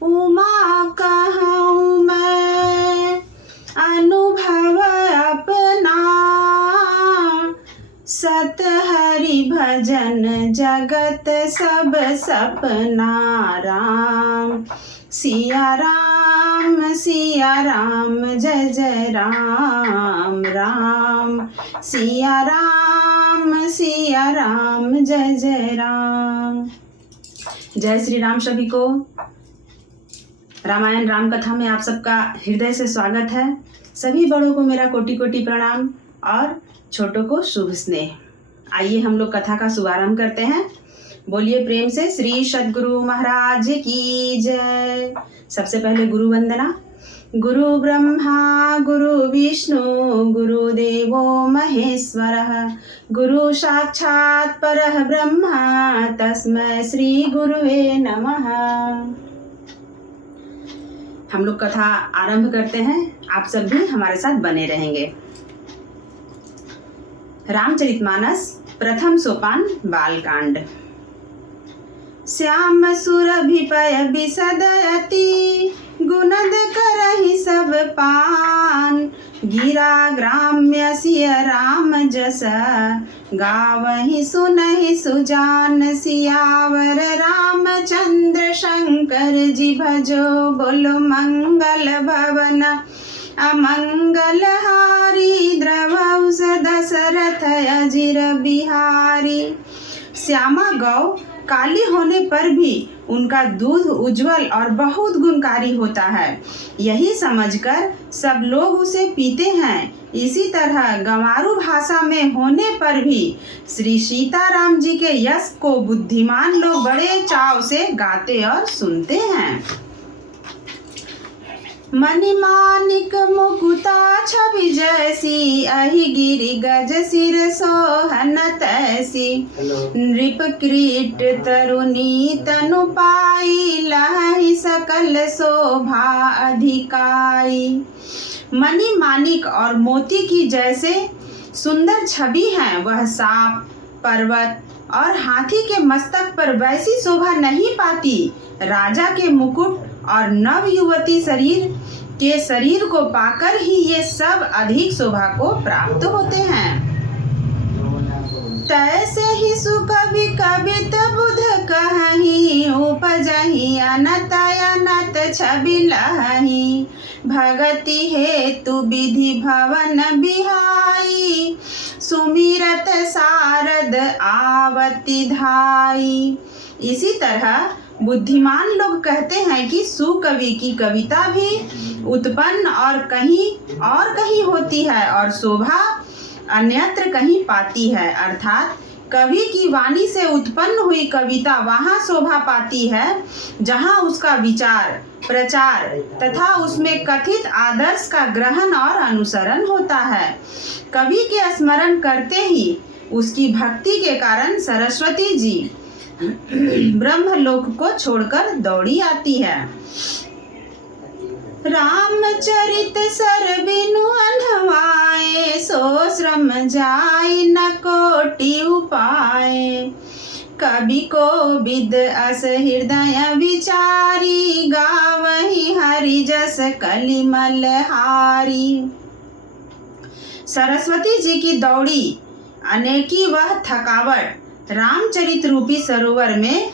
उमा कहूँ मैं अनुभव अपना, सत हरि भजन जगत सब सपना। राम सिया राम जय जय राम, राम सिया राम जय जय राम। जय श्री राम। सभी को रामायण राम कथा में आप सबका हृदय से स्वागत है। सभी बड़ों को मेरा कोटि कोटि प्रणाम और छोटों को शुभ स्नेह। आइए हम लोग कथा का शुभारंभ करते हैं। बोलिए प्रेम से श्री सद्गुरु महाराज की जय। सबसे पहले गुरु वंदना। गुरु ब्रह्मा गुरु विष्णु गुरुदेवो महेश्वरः, गुरु साक्षात् परः ब्रह्म तस्मै श्री गुरुवे नमः। हम लोग कथा आरंभ करते हैं। आप सब भी हमारे साथ बने रहेंगे। रामचरितमानस प्रथम सोपान बालकांड। श्याम सुरभिपय बिसदयति, गुणद करहि सब पान। गिरा ग्राम्य सिय राम जस, गावहि सुनहि सुजान। सियावर रामचंद्र शंकर जी भजो, बोलो मंगल भवन अमंगल हारी। द्रवौस दशरथ अजिर बिहारी। श्यामा गौ काली होने पर भी उनका दूध उज्जवल और बहुत गुणकारी होता है, यही समझकर सब लोग उसे पीते हैं। इसी तरह गंवारू भाषा में होने पर भी श्री सीताराम जी के यश को बुद्धिमान लोग बड़े चाव से गाते और सुनते हैं। मणिमाणिक मुकुता छवि जैसी, अहि गिरि गज सिर सोहन तैसी। नृप क्रीट तरुणी तनु पाई, लहहि सकल शोभा अधिकाई। मणि माणिक और मोती की जैसे सुंदर छवि है, वह सांप पर्वत और हाथी के मस्तक पर वैसी शोभा नहीं पाती। राजा के मुकुट और नव युवती शरीर को पाकर ही ये सब अधिक शोभा को प्राप्त होते हैं। तैसे ही सुकवि कवित बुध कहहि, उपजहि अनत अनत छवि लहहि। भगति हेतु विधि भवन बिहाई, सुमिरत सारद आवति धाई। इसी तरह बुद्धिमान लोग कहते हैं कि सुकवि की कविता भी उत्पन्न और कहीं होती है और शोभा अन्यत्र कहीं पाती है। अर्थात कवि की वाणी से उत्पन्न हुई कविता वहाँ शोभा पाती है जहाँ उसका विचार प्रचार तथा उसमें कथित आदर्श का ग्रहण और अनुसरण होता है। कवि के स्मरण करते ही उसकी भक्ति के कारण सरस्वती जी ब्रह्मलोक को छोड़कर दौड़ी आती है। रामचरित सर बिनु अनवाए, सो श्रम जाय न कोटि उपाय। कवि को विद अस हृदय विचारी, गावहि हरि जस कलिमल हारी। सरस्वती जी की दौड़ी अनेकी वह थकावट रामचरित रूपी सरोवर में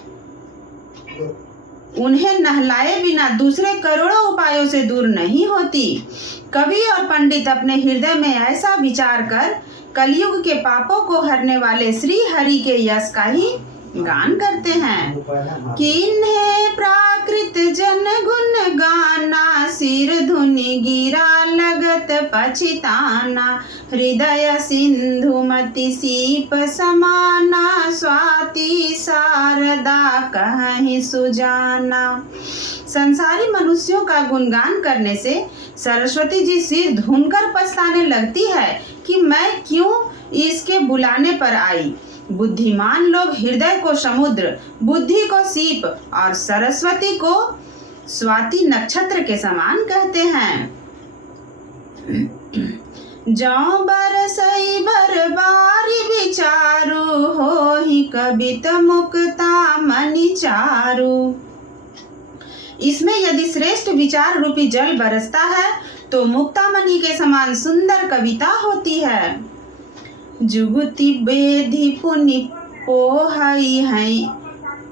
उन्हें नहलाए बिना दूसरे करोड़ों उपायों से दूर नहीं होती। कवि और पंडित अपने हृदय में ऐसा विचार कर कलयुग के पापों को हरने वाले श्री हरि के यश का ही गान करते हैं। किन्हे प्राकृत जन गुण गाना, सिर धुनि गिरा लगत पछिताना। हृदय सिंधु मति सीप समाना, स्वाति शारदा कहीं सुजाना। संसारी मनुष्यों का गुणगान करने से सरस्वती जी सिर धुनकर पछताने लगती है कि मैं क्यों इसके बुलाने पर आई। बुद्धिमान लोग हृदय को समुद्र, बुद्धि को सीप और सरस्वती को स्वाति नक्षत्र के समान कहते हैं। जौ बरसई बरबारी विचारू, होहि कबित मुक्ता मनि चारू। इसमें यदि श्रेष्ठ विचार रूपी जल बरसता है तो मुक्तामणि के समान सुंदर कविता होती है। जुगुति बेधि पुनि पोहई है,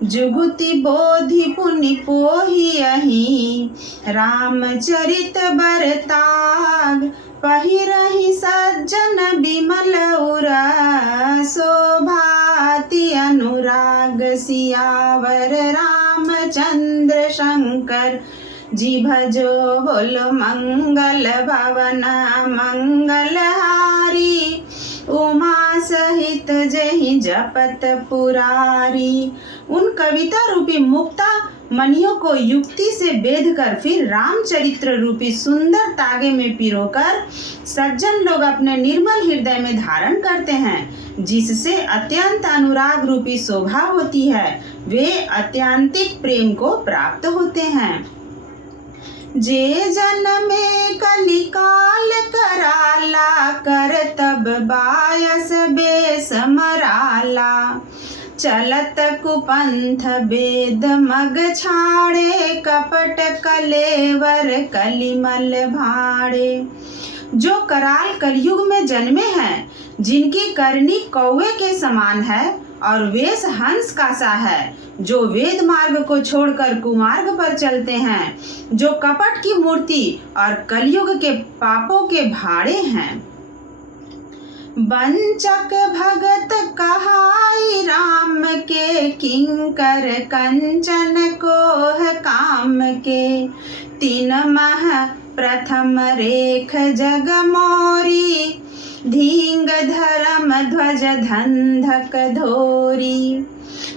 जुगुति बोधि पुनि पोहियहि, रामचरित बरताग पहिरहि सज्जन बिमल उरा, शोभाति अनुराग सियावर रामचंद्र शंकर जी भजो। बोलो मंगल भवन मंगलहारी, उमा सहित जहि जपत पुरारी। उन कविता रूपी मुक्ता मणियों को युक्ति से बेध कर फिर रामचरित्र रूपी सुंदर तागे में पिरोकर सज्जन लोग अपने निर्मल हृदय में धारण करते हैं, जिससे अत्यंत अनुराग रूपी शोभा होती है। वे अत्यंतिक प्रेम को प्राप्त होते हैं। जे जन में कलिकाल कराला, कर तब बायस बेस मराला, चलत कुपंथ वेद मग छाड़े, कपट कलेवर कलिमल भाड़े। जो कराल कलयुग में जन्मे हैं, जिनकी करनी कौवे के समान है और वेश हंस का सा है, जो वेद मार्ग को छोड़कर कुमार्ग पर चलते हैं, जो कपट की मूर्ति और कलयुग के पापों के भाड़े हैं। बंचक भगत कहाई राम के, किंकर कंचन कोह काम के, तीन मह प्रथम रेख जग मोरी, धींग धर्म ध्वज धंधक धोरी।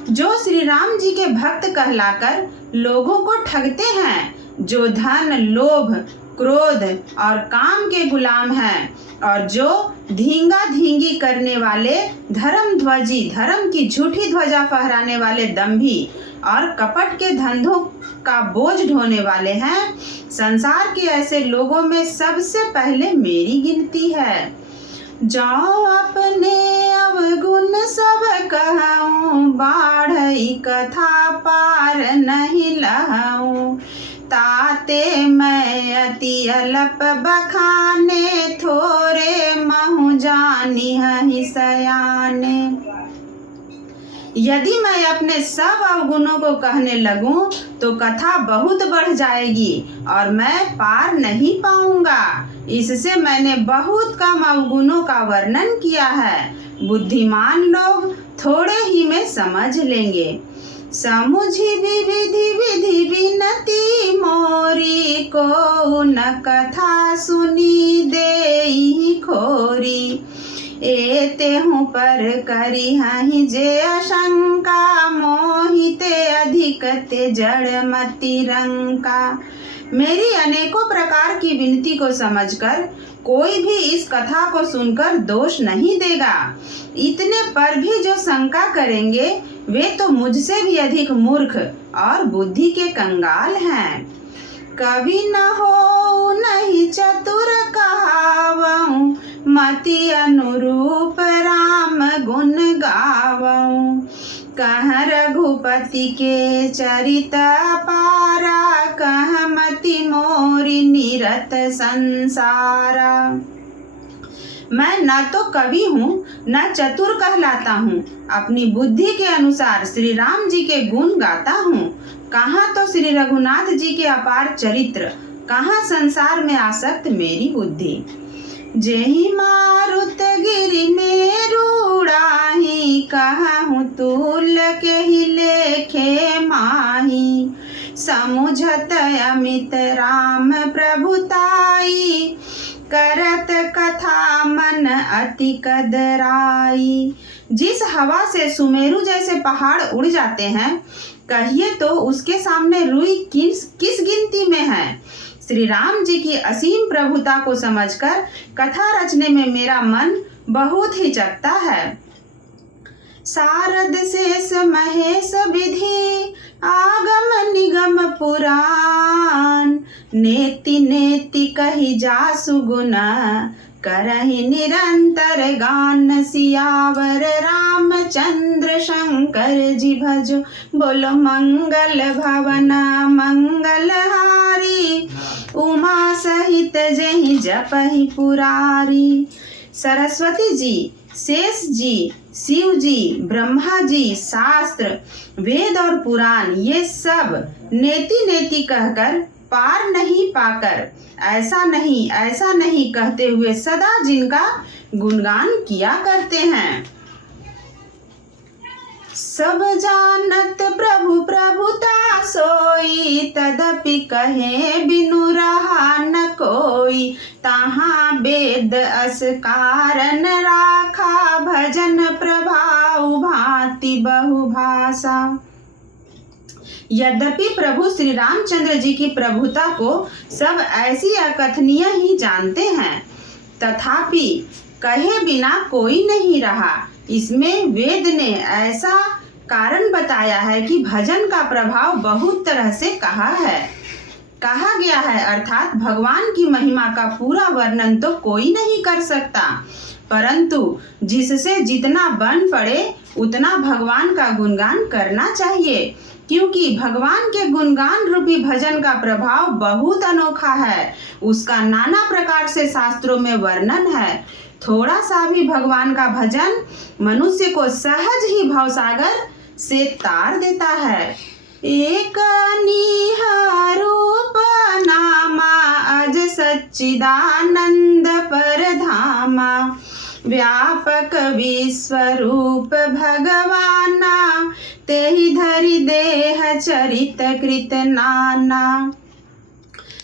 जो श्री राम जी के भक्त कहलाकर लोगों को ठगते हैं, जो धन लोभ क्रोध और काम के गुलाम हैं, और जो धींगा धींगी करने वाले धर्म ध्वजी, धर्म की झूठी ध्वजा फहराने वाले दंभी और कपट के धंधों का बोझ ढोने वाले हैं, संसार के ऐसे लोगों में सबसे पहले मेरी गिनती है। जाओ अपने अवगुण सब कहूँ, बाढ़ई कथा पार नहीं लहूँ, ताते मैं अति अलप बखाने, थोरे महु जानी हहि सयाने। यदि मैं अपने सब अवगुणों को कहने लगूं तो कथा बहुत बढ़ जाएगी और मैं पार नहीं पाऊंगा। इससे मैंने बहुत कम अवगुणों का वर्णन किया है। बुद्धिमान लोग थोड़े ही में समझ लेंगे। समुझी विधि विधि विनती मोरी, को न कथा सुनी देहि खोरी, एते हूँ पर करी हहि जे आशंका, मोहिते अधिक ते जड़ मति रंका। मेरी अनेकों प्रकार की विनती को समझकर कोई भी इस कथा को सुनकर दोष नहीं देगा। इतने पर भी जो शंका करेंगे वे तो मुझसे भी अधिक मूर्ख और बुद्धि के कंगाल हैं। कवि न हो नहीं चतुर कहावऊँ, मति अनुरूप राम गुण गावऊँ, कह रघुपति के चरित पारा, कह मति मोरी निरत संसारा। मैं न तो कवि हूँ न चतुर कहलाता हूँ, अपनी बुद्धि के अनुसार श्री राम जी के गुण गाता हूँ। कहाँ तो श्री रघुनाथ जी के अपार चरित्र, कहाँ संसार में आसक्त मेरी बुद्धि। जेहि मारुत गिरि मेरूड़ाही, कहूँ तूल के ही लेखे माही, समुझत अमित राम प्रभुताई, करत कथा मन अति कदराई। जिस हवा से सुमेरु जैसे पहाड़ उड़ जाते हैं, कहिए तो उसके सामने रुई किस गिनती में है। श्री राम जी की असीम प्रभुता को समझकर कथा रचने में मेरा मन बहुत ही चकता है। सारद शेष महेश विधि, आगम निगम पुराण, नेति नेति कही जासु गुना, करहि निरंतर गान, सियावर रामचंद्र शंकर जी भजो। बोलो मंगल भवन मंगल जपहि पुरारी। सरस्वती जी, शेष जी, शिव जी, ब्रह्मा जी, शास्त्र, वेद और पुराण ये सब नेति नेति कहकर पार नहीं पाकर ऐसा नहीं कहते हुए सदा जिनका गुणगान किया करते हैं। सब जानत प्रभु प्रभुता सोई, तदपि कहे बिनु रहा न कोई। तहाँ वेद अस कारण राखा, भजन प्रभाव भांति बहुभाषा। यद्यपि प्रभु श्री रामचंद्र जी की प्रभुता को सब ऐसी अकथनीय ही जानते हैं, तथापि कहे बिना कोई नहीं रहा। इसमें वेद ने ऐसा कारण बताया है कि भजन का प्रभाव बहुत तरह से कहा गया है, अर्थात भगवान की महिमा का पूरा वर्णन तो कोई नहीं कर सकता, परंतु जिससे जितना बन पड़े उतना भगवान का गुणगान करना चाहिए, क्योंकि भगवान के गुणगान रूपी भजन का प्रभाव बहुत अनोखा है। उसका नाना प्रकार से शास्त्रों में वर्णन है। थोड़ा सा भी भगवान का भजन मनुष्य को सहज ही भवसागर से तार देता है। एक रूप नामा अज सच्चिदानंद परधामा, व्यापक विश्वरूप भगवाना, तेहि धरि देह चरित कृत नाना।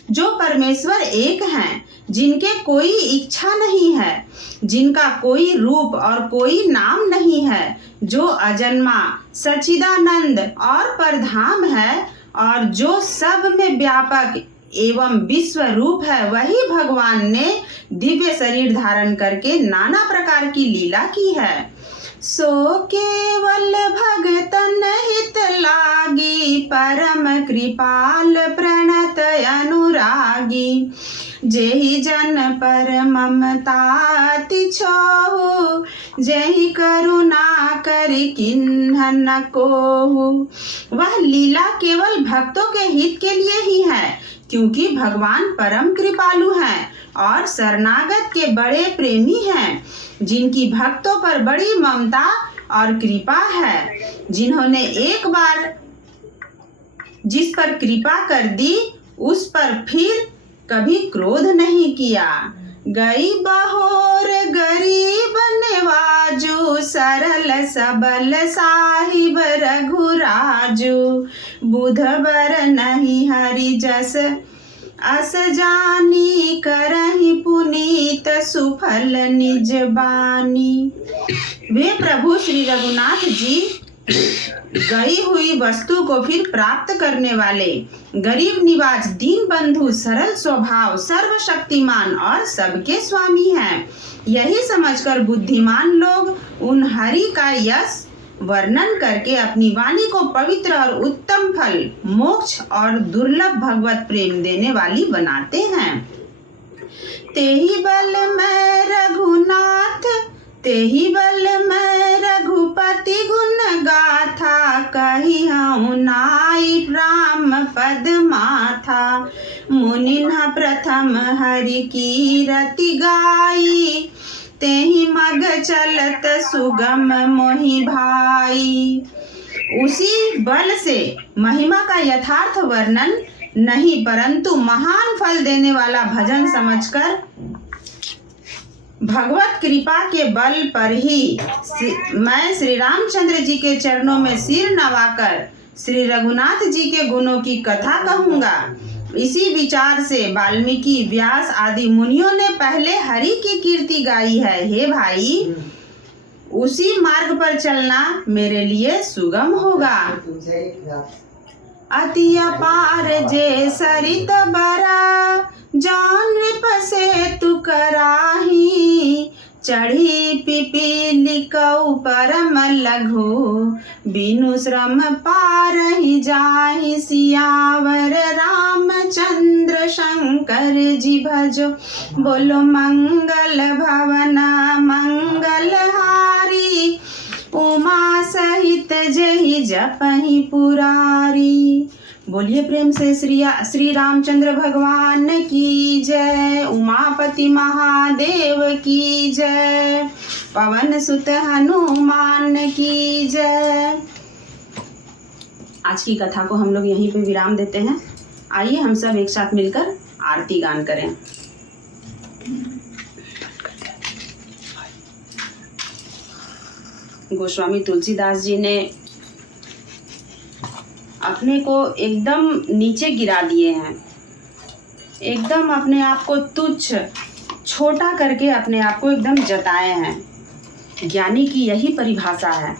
जो परमेश्वर एक हैं, जिनके कोई इच्छा नहीं है, जिनका कोई रूप और कोई नाम नहीं है, जो अजन्मा सच्चिदानंद और परधाम है और जो सब में व्यापक एवं विश्व रूप है, वही भगवान ने दिव्य शरीर धारण करके नाना प्रकार की लीला की है। सो केवल भगतन हित लागी, परम कृपाल प्रणत अनुरागी। जेहि जन पर ममता अति छोहु, जेहि करुणा करि किन्ह न कोहु। वह लीला केवल भक्तों के हित के लिए ही है, क्योंकि भगवान परम कृपालु हैं और शरणागत के बड़े प्रेमी हैं, जिनकी भक्तों पर बड़ी ममता और कृपा है। जिन्होंने एक बार जिस पर कृपा कर दी, उस पर फिर कभी क्रोध नहीं किया। गई बहोर गरीब नेवाजू, सरल सबल साहिब रघुराजू। बुधबर नहीं हरि जस अस जानी, करहि पुनीत सुफल निज बानी। वे प्रभु श्री रघुनाथ जी गई हुई वस्तु को फिर प्राप्त करने वाले, गरीब निवाज, दीन बंधु, सरल स्वभाव, सर्वशक्तिमान और सबके स्वामी हैं। यही समझकर बुद्धिमान लोग उन हरि का यश वर्णन करके अपनी वाणी को पवित्र और उत्तम फल, मोक्ष और दुर्लभ भगवत प्रेम देने वाली बनाते हैं। तेहि बल मैं रघुनाथ, तेहि बल मैं रघुपति गुण गाथा, कहिहउँ नाई राम पद माथा। मुनिन्ह प्रथम हरि कीरति गाई, तेहि मग चलत सुगम मोहि भाई। उसी बल से महिमा का यथार्थ वर्णन नहीं, परंतु महान फल देने वाला भजन समझकर भगवत कृपा के बल पर ही मैं श्री रामचंद्र जी के चरणों में सिर नवाकर श्री रघुनाथ जी के गुणों की कथा कहूँगा। इसी विचार से वाल्मीकि, व्यास आदि मुनियों ने पहले हरि की कीर्ति गाई है। हे भाई, उसी मार्ग पर चलना मेरे लिए सुगम होगा। अति अपार जे सरित बरा, जौन नृप से तु कराही। चढ़ी पिपीली कऊ परम लघु, बिनु श्रम पारहि जाहि। सियावर रामचंद्र शंकर जी भजो, बोलो मंगल भवन मंगलहारी। उमा सहित जहि जपहि पुरारी। बोलिए प्रेम से श्री रामचंद्र भगवान की जय, उमापति महादेव की जय, पवन सुत हनुमान की जय। आज की कथा को हम लोग यहीं पे विराम देते हैं। आइए हम सब एक साथ मिलकर आरती गान करें। गोस्वामी तुलसीदास जी ने अपने को एकदम नीचे गिरा दिए हैं, एकदम अपने आप को तुच्छ छोटा करके अपने आप को एकदम जताए हैं। ज्ञानी की यही परिभाषा है।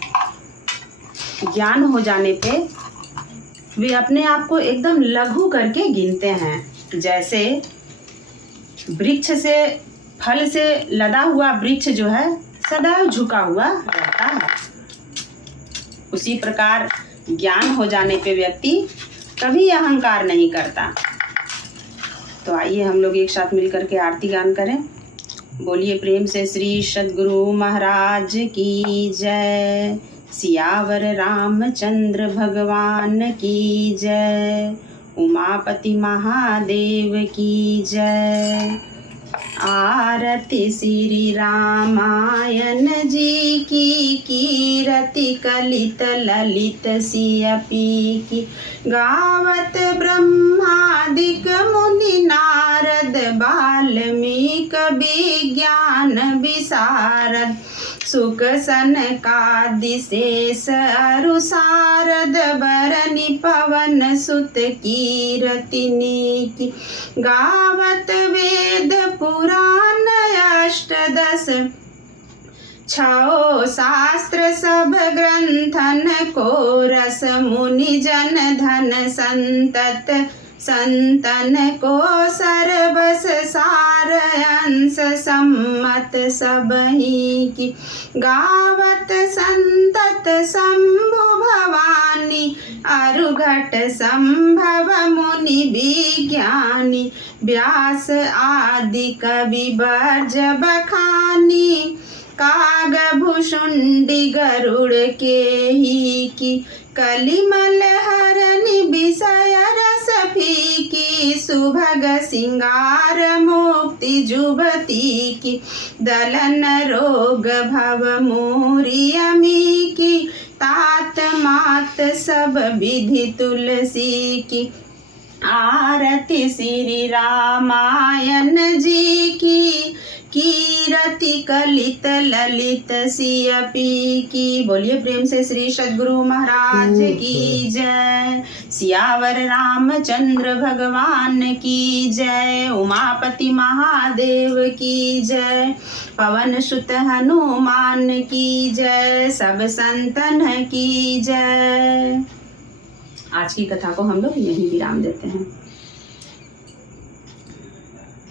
ज्ञान हो जाने पे वे अपने आप को एकदम लघु करके गिनते हैं। जैसे वृक्ष से, फल से लदा हुआ वृक्ष जो है सदैव झुका हुआ रहता है, उसी प्रकार ज्ञान हो जाने पे व्यक्ति कभी अहंकार नहीं करता। तो आइए हम लोग एक साथ मिलकर के आरती गान करें। बोलिए प्रेम से श्री सद्गुरु महाराज की जय, सियावर रामचंद्र भगवान की जय, उमापति महादेव की जय। आरती श्री रामायण जी की, कीरति कलित ललित सियपी की, गावत ब्रह्मादिक मुनि नारद, वाल्मीकि विज्ञान विशारद, सुख सनकादि शेष अरु सारद, बरनि पवन सुत कीरतिनी की, गावत वेद पुराण अष्टदश, छो शास्त्र सब ग्रंथन को रस, मुनि जन धन संतत संतन को सर्वस सार, अंश सम्मत सबही की, गावत संतत शंभु भवानी, अरुघट संभव मुनि विज्ञानी, व्यास आदि कवि बर्ज बखानी, कागभुषुंडी गरुड़ के ही की, कलिमल हरनि विषय रस फीकी, सुभग सिंगार मुक्ति जुबती की, दलन रोग भव मोरी अमी की, तात मात सब विधि तुलसी की। आरती श्री रामायण जी की, कीरति कलित ललित सियपी की। बोलिए प्रेम से श्री सद्गुरु महाराज की जय, सियावर रामचंद्र भगवान की जय, उमापति महादेव की जय, पवन सुत हनुमान की जय, सब संतन की जय। आज की कथा को हम लोग यहीं विराम देते हैं।